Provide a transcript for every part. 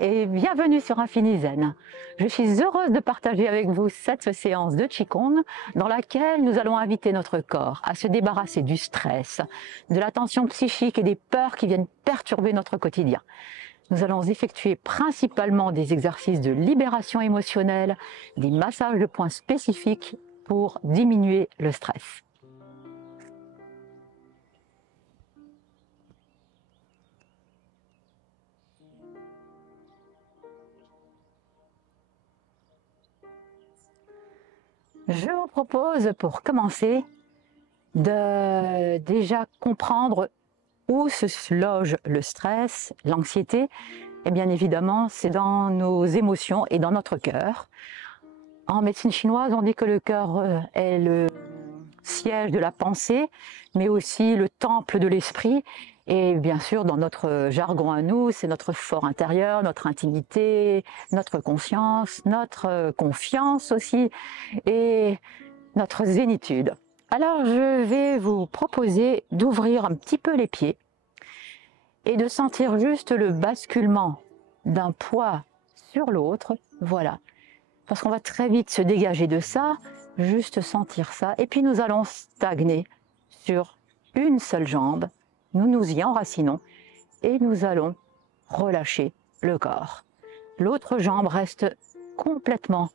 et bienvenue sur Infini Zen. Je suis heureuse de partager avec vous cette séance de Qigong dans laquelle nous allons inviter notre corps à se débarrasser du stress, de la tension psychique et des peurs qui viennent perturber notre quotidien. Nous allons effectuer principalement des exercices de libération émotionnelle, des massages de points spécifiques pour diminuer le stress. Je vous propose pour commencer de déjà comprendre où se loge le stress, l'anxiété. Et bien évidemment, c'est dans nos émotions et dans notre cœur. En médecine chinoise, on dit que le cœur est le siège de la pensée, mais aussi le temple de l'esprit. Et bien sûr, dans notre jargon à nous, c'est notre fort intérieur, notre intimité, notre conscience, notre confiance aussi, et notre zénitude. Alors, je vais vous proposer d'ouvrir un petit peu les pieds et de sentir juste le basculement d'un poids sur l'autre. Voilà. Parce qu'on va très vite se dégager de ça, juste sentir ça. Et puis, nous allons stagner sur une seule jambe. Nous nous y enracinons et nous allons relâcher le corps. L'autre jambe reste complètement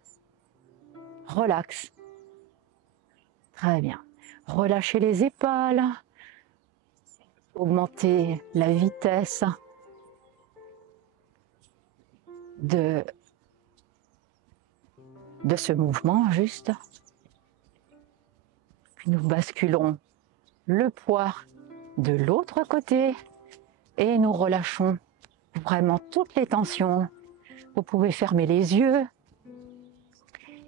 relaxe. Très bien. Relâchez les épaules. Augmentez la vitesse de ce mouvement juste. Puis nous basculons le poids de l'autre côté et nous relâchons vraiment toutes les tensions. Vous pouvez fermer les yeux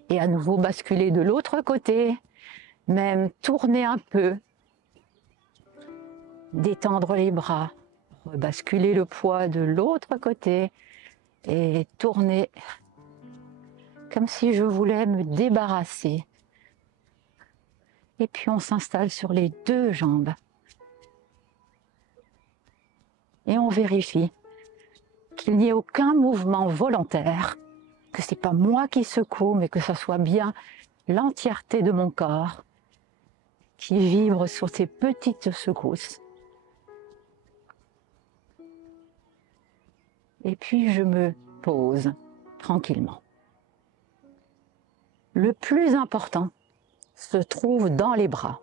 et à nouveau basculer de l'autre côté, même tourner un peu, détendre les bras, rebasculer le poids de l'autre côté et tourner comme si je voulais me débarrasser. Et puis on s'installe sur les deux jambes. Et on vérifie qu'il n'y ait aucun mouvement volontaire, que ce n'est pas moi qui secoue, mais que ce soit bien l'entièreté de mon corps qui vibre sur ces petites secousses. Et puis je me pose tranquillement. Le plus important se trouve dans les bras.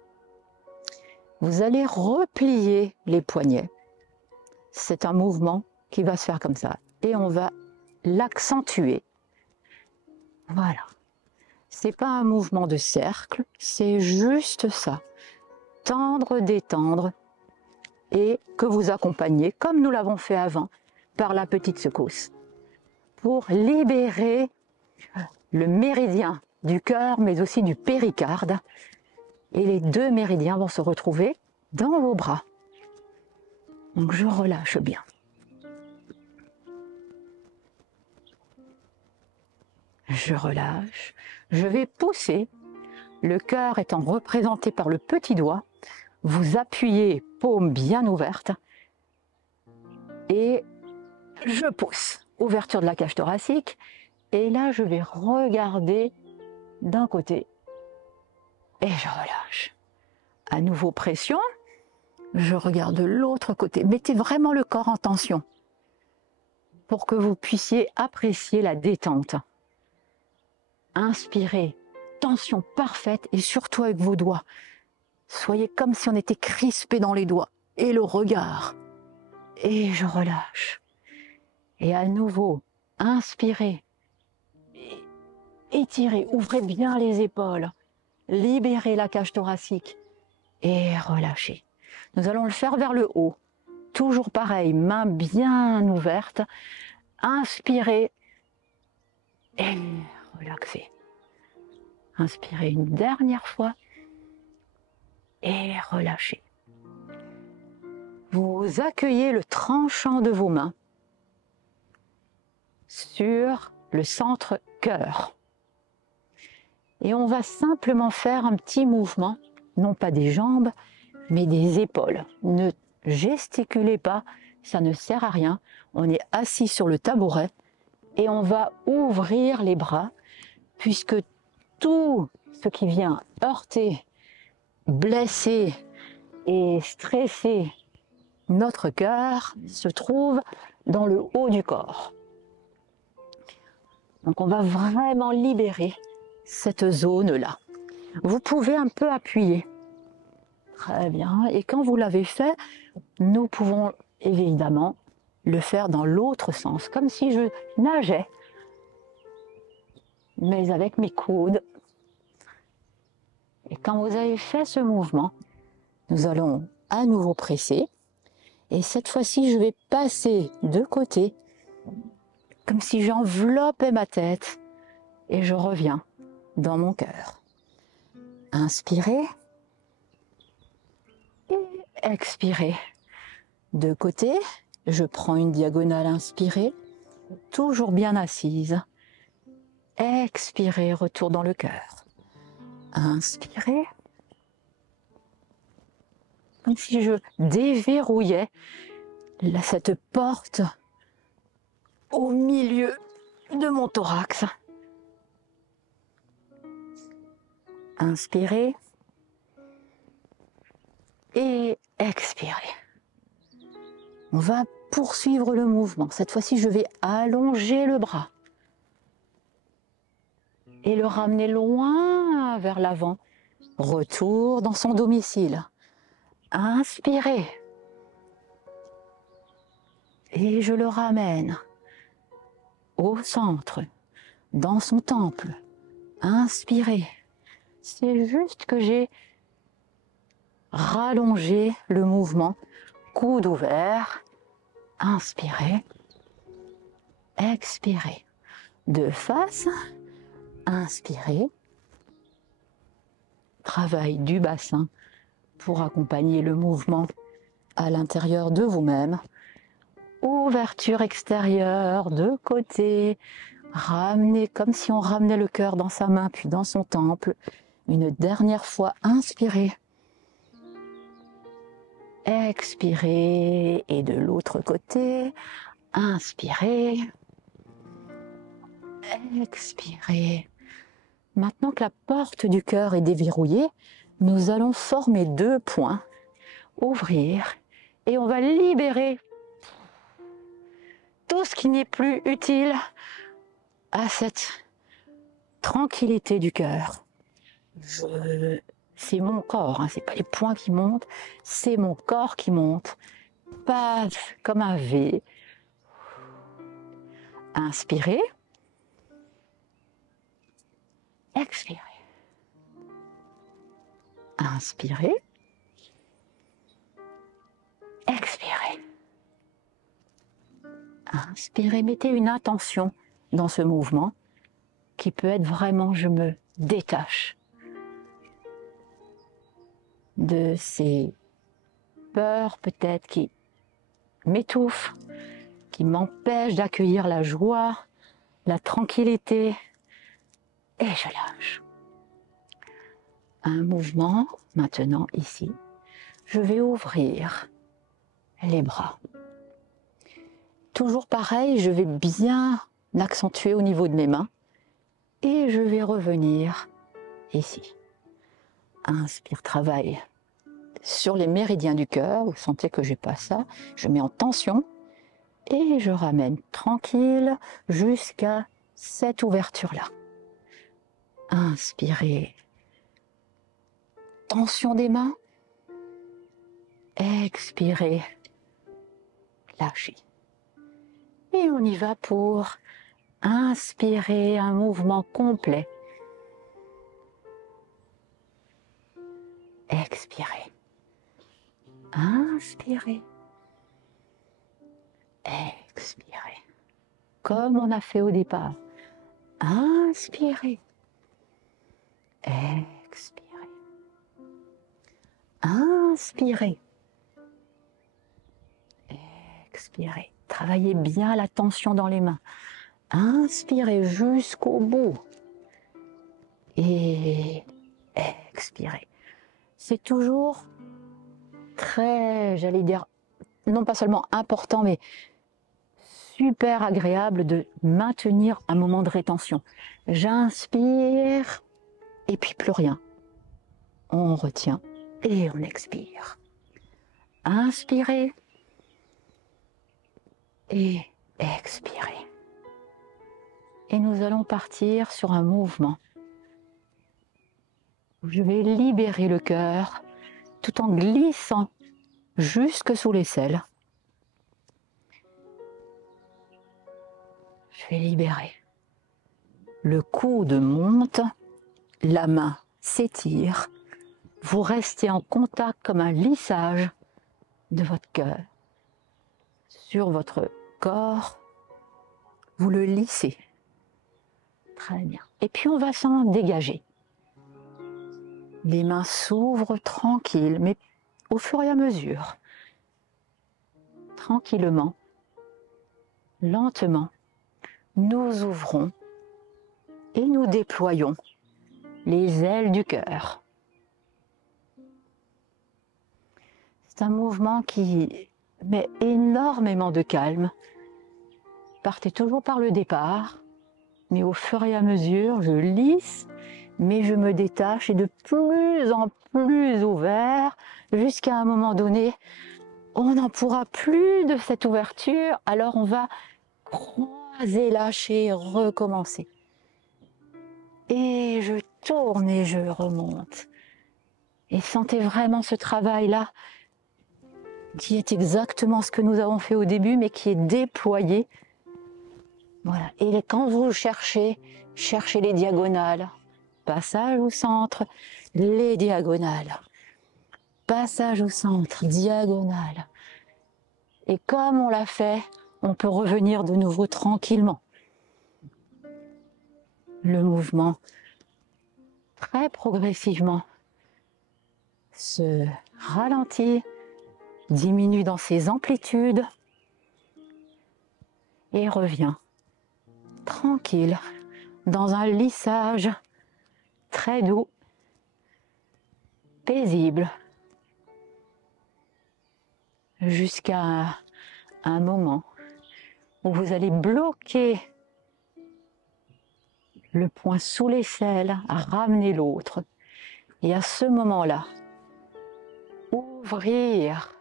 Vous allez replier les poignets. C'est un mouvement qui va se faire comme ça. Et on va l'accentuer. Voilà. C'est pas un mouvement de cercle, c'est juste ça. Tendre, détendre. Et que vous accompagnez, comme nous l'avons fait avant, par la petite secousse. Pour libérer le méridien du cœur, mais aussi du péricarde. Et les deux méridiens vont se retrouver dans vos bras. Donc je relâche bien. Je relâche. Je vais pousser. Le cœur étant représenté par le petit doigt. Vous appuyez, paume bien ouverte. Et je pousse. Ouverture de la cage thoracique. Et là, je vais regarder d'un côté. Et je relâche. À nouveau pression. Je regarde de l'autre côté. Mettez vraiment le corps en tension pour que vous puissiez apprécier la détente. Inspirez, tension parfaite et surtout avec vos doigts. Soyez comme si on était crispé dans les doigts. Et le regard. Et je relâche. Et à nouveau, inspirez. Étirez, ouvrez bien les épaules. Libérez la cage thoracique. Et relâchez. Nous allons le faire vers le haut. Toujours pareil, main bien ouverte. Inspirez et relaxez. Inspirez une dernière fois et relâchez. Vous accueillez le tranchant de vos mains sur le centre cœur. Et on va simplement faire un petit mouvement, non pas des jambes, mais des épaules. Ne gesticulez pas, ça ne sert à rien. On est assis sur le tabouret, et on va ouvrir les bras, puisque tout ce qui vient heurter, blesser et stresser notre cœur se trouve dans le haut du corps. Donc on va vraiment libérer cette zone-là. Vous pouvez un peu appuyer. Très bien. Et quand vous l'avez fait, nous pouvons évidemment le faire dans l'autre sens, comme si je nageais, mais avec mes coudes. Et quand vous avez fait ce mouvement, nous allons à nouveau presser. Et cette fois-ci, je vais passer de côté, comme si j'enveloppais ma tête. Et je reviens dans mon cœur. Inspirez. Et expirez. De côté, je prends une diagonale, inspirez. Toujours bien assise. Expirez, retour dans le cœur. Inspirez. Comme si je déverrouillais cette porte au milieu de mon thorax. Inspirez et expirez. On va poursuivre le mouvement. Cette fois-ci, je vais allonger le bras et le ramener loin vers l'avant. Retour dans son domicile. Inspirez. Et je le ramène au centre, dans son temple. Inspirez. C'est juste que j'ai rallongé le mouvement. Coude ouvert. Inspirez. Expirez. De face. Inspirez. Travail du bassin pour accompagner le mouvement à l'intérieur de vous-même. Ouverture extérieure, de côté. Ramenez comme si on ramenait le cœur dans sa main puis dans son temple. Une dernière fois, inspirez. Expirez. Et de l'autre côté, inspirez. Expirez. Maintenant que la porte du cœur est déverrouillée, nous allons former 2 points. Ouvrir. Et on va libérer tout ce qui n'est plus utile à cette tranquillité du cœur. C'est mon corps, hein, c'est pas les points qui montent, c'est mon corps qui monte. Passe comme un V. Inspirez. Expirez. Inspirez. Expirez. Inspirez, mettez une intention dans ce mouvement qui peut être vraiment je me détache de ces peurs peut-être qui m'étouffent, qui m'empêchent d'accueillir la joie, la tranquillité, et je lâche. Un mouvement maintenant ici, je vais ouvrir les bras. Toujours pareil, je vais bien accentuer au niveau de mes mains et je vais revenir ici. Inspire, travaille sur les méridiens du cœur. Vous sentez que j'ai pas ça. Je mets en tension et je ramène tranquille jusqu'à cette ouverture-là. Inspirez. Tension des mains. Expirez. Lâchez. Et on y va pour inspirer un mouvement complet. Expirez. Inspirez. Expirez. Comme on a fait au départ. Inspirez. Expirez. Inspirez. Expirez. Travaillez bien la tension dans les mains. Inspirez jusqu'au bout. Et expirez. C'est toujours très, j'allais dire, non pas seulement important, mais super agréable de maintenir un moment de rétention. J'inspire et puis plus rien. On retient et on expire. Inspirez et expirez. Et nous allons partir sur un mouvement où je vais libérer le cœur tout en glissant jusque sous l'aisselle. Je vais libérer. Le coude monte, la main s'étire. Vous restez en contact comme un lissage de votre cœur sur votre corps. Vous le lissez. Très bien. Et puis on va s'en dégager. Les mains s'ouvrent tranquilles, mais au fur et à mesure. Tranquillement, lentement, nous ouvrons et nous déployons les ailes du cœur. C'est un mouvement qui met énormément de calme. Partez toujours par le départ, mais au fur et à mesure, je lisse, mais je me détache et de plus en plus ouvert, jusqu'à un moment donné, on n'en pourra plus de cette ouverture, alors on va croiser, lâcher, recommencer. Et je tourne et je remonte. Et sentez vraiment ce travail-là, qui est exactement ce que nous avons fait au début, mais qui est déployé. Voilà. Et quand vous cherchez les diagonales. Passage au centre, les diagonales. Passage au centre, diagonale. Et comme on l'a fait, on peut revenir de nouveau tranquillement. Le mouvement, très progressivement, se ralentit, diminue dans ses amplitudes et revient tranquille dans un lissage très doux, paisible, jusqu'à un moment où vous allez bloquer le poing sous l'aisselle, ramener l'autre. Et à ce moment-là, ouvrir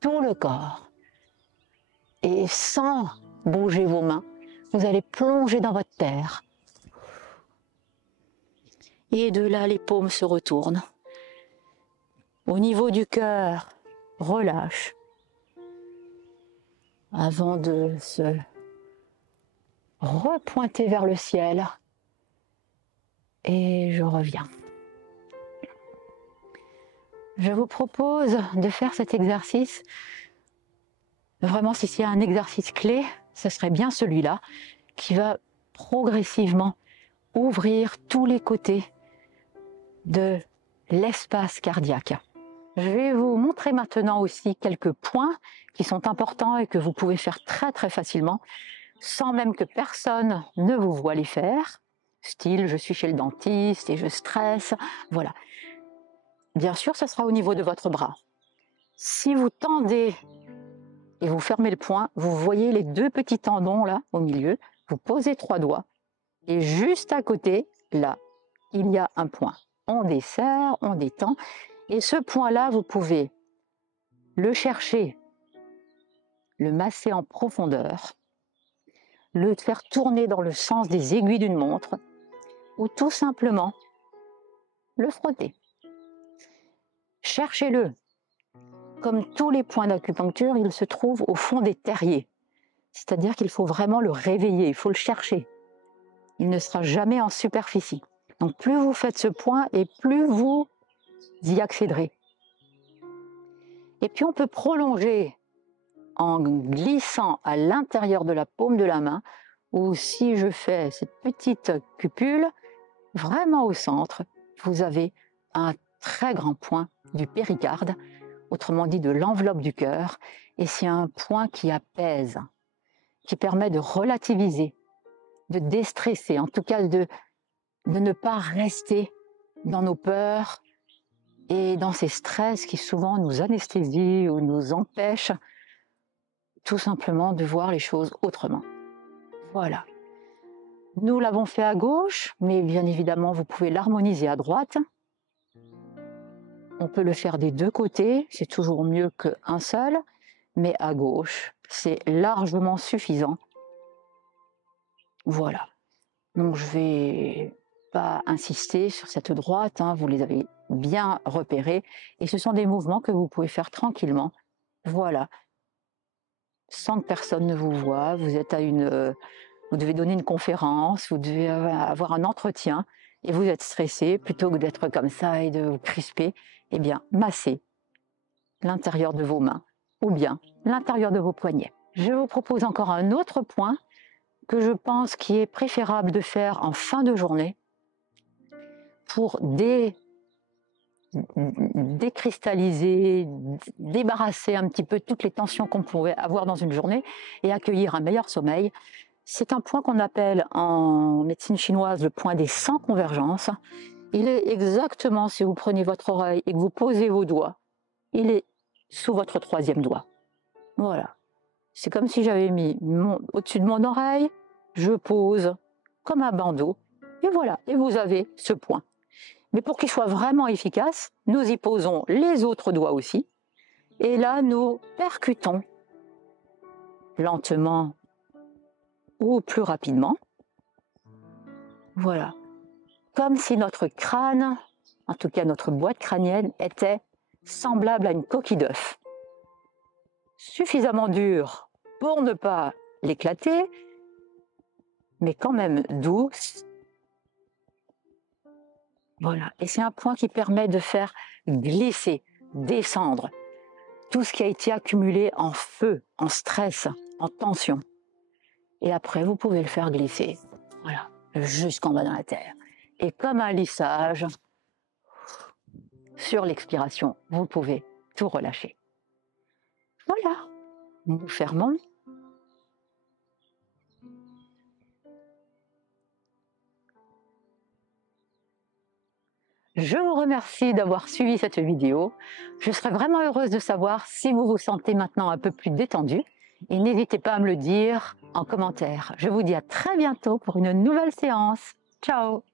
tout le corps. Et sans bouger vos mains, vous allez plonger dans votre terre. Et de là, les paumes se retournent. Au niveau du cœur, relâche. Avant de se repointer vers le ciel. Et je reviens. Je vous propose de faire cet exercice. Vraiment, si c'est un exercice clé, ce serait bien celui-là, qui va progressivement ouvrir tous les côtés de l'espace cardiaque. Je vais vous montrer maintenant aussi quelques points qui sont importants et que vous pouvez faire très très facilement, sans même que personne ne vous voie les faire. Style, je suis chez le dentiste et je stresse, voilà. Bien sûr, ce sera au niveau de votre bras. Si vous tendez et vous fermez le poing, vous voyez les deux petits tendons là au milieu, vous posez 3 doigts et juste à côté, là, il y a un point. On desserre, on détend et ce point-là, vous pouvez le chercher, le masser en profondeur, le faire tourner dans le sens des aiguilles d'une montre ou tout simplement le frotter. Cherchez-le. Comme tous les points d'acupuncture, il se trouve au fond des terriers. C'est-à-dire qu'il faut vraiment le réveiller, il faut le chercher. Il ne sera jamais en superficie. Donc plus vous faites ce point et plus vous y accéderez. Et puis on peut prolonger en glissant à l'intérieur de la paume de la main, ou si je fais cette petite cupule, vraiment au centre, vous avez un très grand point du péricarde, autrement dit de l'enveloppe du cœur, et c'est un point qui apaise, qui permet de relativiser, de déstresser, en tout cas de ne pas rester dans nos peurs et dans ces stress qui souvent nous anesthésient ou nous empêchent tout simplement de voir les choses autrement. Voilà. Nous l'avons fait à gauche, mais bien évidemment, vous pouvez l'harmoniser à droite. On peut le faire des deux côtés, c'est toujours mieux qu'un seul, mais à gauche, c'est largement suffisant. Voilà. Donc, je vais pas insister sur cette droite, hein, vous les avez bien repérés. Et ce sont des mouvements que vous pouvez faire tranquillement. Voilà. Sans que personne ne vous voie, vous êtes à vous devez donner une conférence, vous devez avoir un entretien, et vous êtes stressé, plutôt que d'être comme ça et de vous crisper, eh bien, massez l'intérieur de vos mains, ou bien l'intérieur de vos poignets. Je vous propose encore un autre point que je pense qu'il est préférable de faire en fin de journée pour décristalliser, débarrasser un petit peu toutes les tensions qu'on pourrait avoir dans une journée et accueillir un meilleur sommeil. C'est un point qu'on appelle en médecine chinoise le point des 100 convergences. Il est exactement, si vous prenez votre oreille et que vous posez vos doigts, il est sous votre troisième doigt. Voilà. C'est comme si j'avais mis au-dessus de mon oreille, je pose comme un bandeau, et voilà, et vous avez ce point. Mais pour qu'il soit vraiment efficace, nous y posons les autres doigts aussi, et là nous percutons lentement ou plus rapidement, voilà, comme si notre crâne, en tout cas notre boîte crânienne, était semblable à une coquille d'œuf. Suffisamment dure pour ne pas l'éclater, mais quand même douce. Voilà, et c'est un point qui permet de faire glisser, descendre tout ce qui a été accumulé en feu, en stress, en tension. Et après, vous pouvez le faire glisser, voilà, jusqu'en bas dans la terre. Et comme un lissage, sur l'expiration, vous pouvez tout relâcher. Voilà, nous fermons. Je vous remercie d'avoir suivi cette vidéo. Je serais vraiment heureuse de savoir si vous vous sentez maintenant un peu plus détendu. Et n'hésitez pas à me le dire en commentaire. Je vous dis à très bientôt pour une nouvelle séance. Ciao!